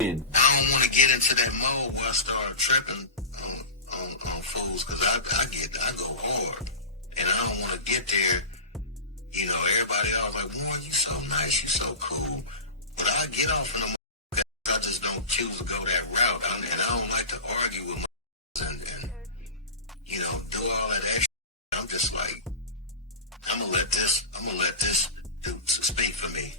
I don't want to get into that mode where I start tripping on fools, because I go hard, and I don't want to get there. You know, everybody else like, Warren, you so nice, you so cool, but I get off in the mode. I just don't choose to go that route, and I don't like to argue with my and you know, do all that extra. I'm just like, I'm gonna let this do speak for me.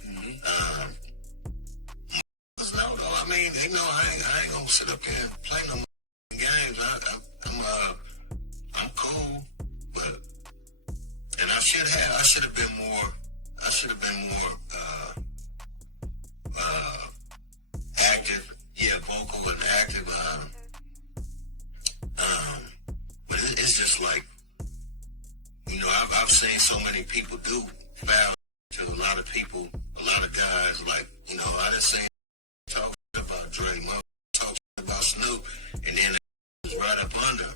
No, though. I mean, you know, I ain't gonna sit up here and play no games. I'm cool, but and I should have been more active, vocal and active. But it's just like, you know, I've seen so many people do foul to a lot of people, a lot of guys. Like, you know, I just seen talk about Dre, talk about Snoop, and then it's right up under.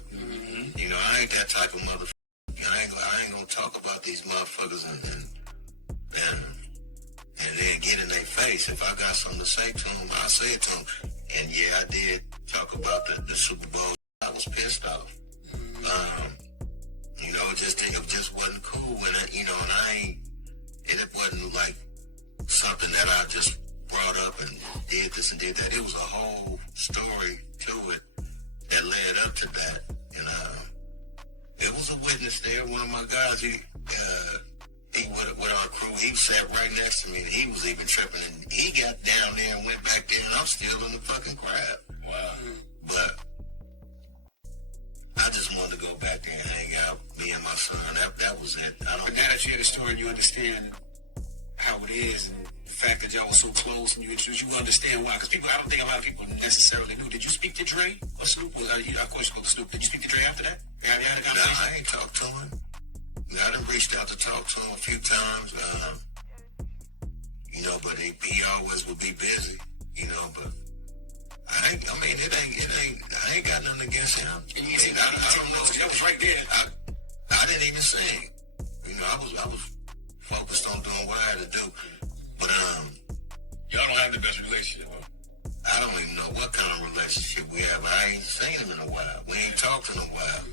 You know, I ain't that type of motherfucker. I ain't gonna talk about these motherfuckers and then get in their face. If I got something to say to them, I'll say it to them. And yeah, I did talk about the Super Bowl. I was pissed off. You know, it just wasn't cool. And you know, and it wasn't like something that I just brought up and did this and did that. It was a whole story to it that led up to that. And it was a witness there. One of my guys, he with our crew, he sat right next to me, and he was even tripping. And he got down there and went back there, and I'm still in the fucking crowd. Wow. But I just wanted to go back there and hang out, me and my son. That was it. But now that you hear the story, you understand how it is, and the fact that y'all were so close, and you understand why. Because I don't think a lot of people necessarily knew. Did you speak to Dre or Snoop? Of course you spoke to Snoop. Did you speak to Dre after that? No, I ain't talked to him. I done reached out to talk to him a few times. You know, but he always would be busy. You know, but I ain't got nothing against him. And you see, I don't know, that was right there. I didn't even sing. You know, I was focused on doing what I had to do. But y'all don't have the best relationship. I don't even know what kind of relationship we have. I ain't seen him in a while. We ain't talked in a while,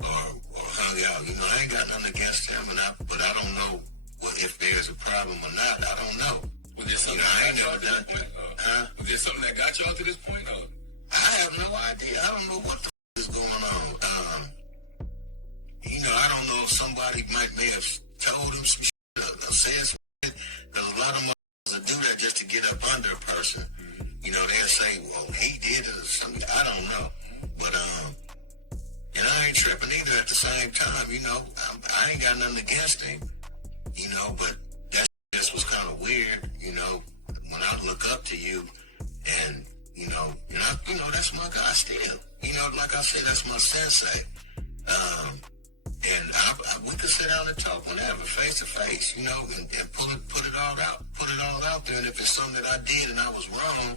or hung out. You know, I ain't got nothing against him, but I don't know if there's a problem or not. I don't know. Was there something I ain't never done that. Was there something that got y'all to this point? I have no idea. I don't know what the is going on. You know, I don't know if somebody may have told him some shit or said some shit. There's a lot of motherfuckers that do that just to get up under a person. You know, they'll say, well, he did it or something. I don't know. But, and I ain't tripping either at the same time. You know, I ain't got nothing against him, you know, but that just was kind of weird, you know, when I look up to you and, you know, that's my guy still. You know, like I said, that's my sensei. And we could sit down and talk whenever, face to face, you know, and put it all out there. And if it's something that I did and I was wrong,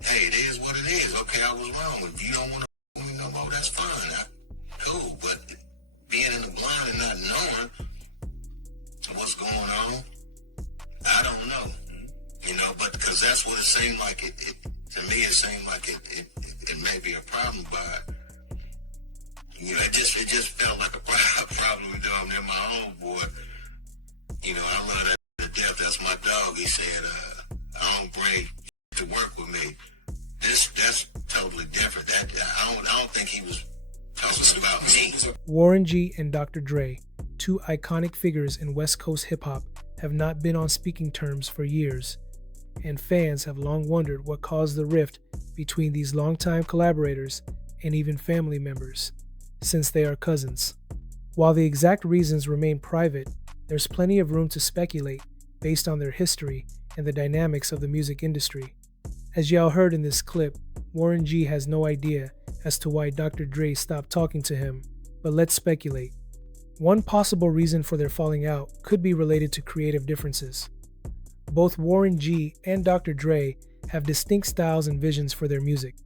hey, it is what it is. Okay, I was wrong. If you don't want to me no more, that's fine. Cool. But being in the blind and not knowing what's going on, I don't know. You know, but because that's what it seemed like. It to me, it seemed like it may be a problem, but. You know, it just felt like a problem with them. They're my own boy. You know, I love that to death. That's my dog. He said, I don't bring to work with me. That's totally different. I don't think he was talking about me. Warren G and Dr. Dre, two iconic figures in West Coast hip-hop, have not been on speaking terms for years, and fans have long wondered what caused the rift between these longtime collaborators and even family members, since they are cousins. While the exact reasons remain private, there's plenty of room to speculate based on their history and the dynamics of the music industry. As y'all heard in this clip, Warren G has no idea as to why Dr. Dre stopped talking to him, but let's speculate. One possible reason for their falling out could be related to creative differences. Both Warren G and Dr. Dre have distinct styles and visions for their music.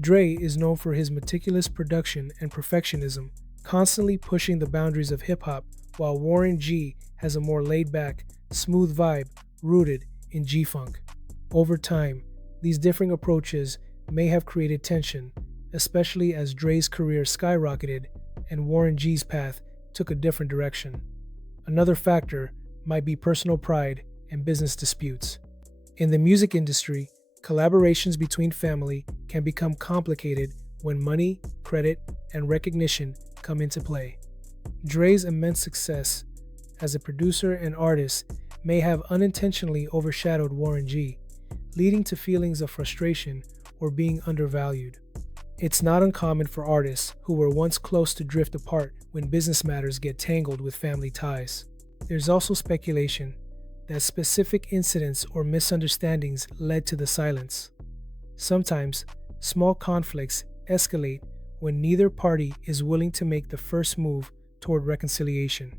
Dre is known for his meticulous production and perfectionism, constantly pushing the boundaries of hip-hop, while Warren G has a more laid-back, smooth vibe rooted in G-Funk. Over time, these differing approaches may have created tension, especially as Dre's career skyrocketed and Warren G's path took a different direction. Another factor might be personal pride and business disputes. In the music industry, collaborations between family can become complicated when money, credit, and recognition come into play. Dre's immense success as a producer and artist may have unintentionally overshadowed Warren G, leading to feelings of frustration or being undervalued. It's not uncommon for artists who were once close to drift apart when business matters get tangled with family ties. There's also speculation that specific incidents or misunderstandings led to the silence. Sometimes, small conflicts escalate when neither party is willing to make the first move toward reconciliation.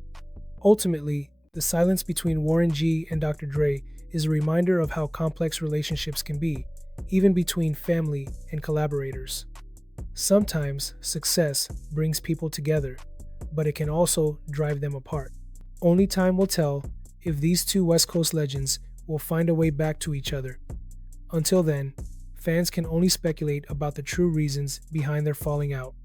Ultimately, the silence between Warren G and Dr. Dre is a reminder of how complex relationships can be, even between family and collaborators. Sometimes success brings people together, but it can also drive them apart. Only time will tell if these two West Coast legends will find a way back to each other. Until then, fans can only speculate about the true reasons behind their falling out.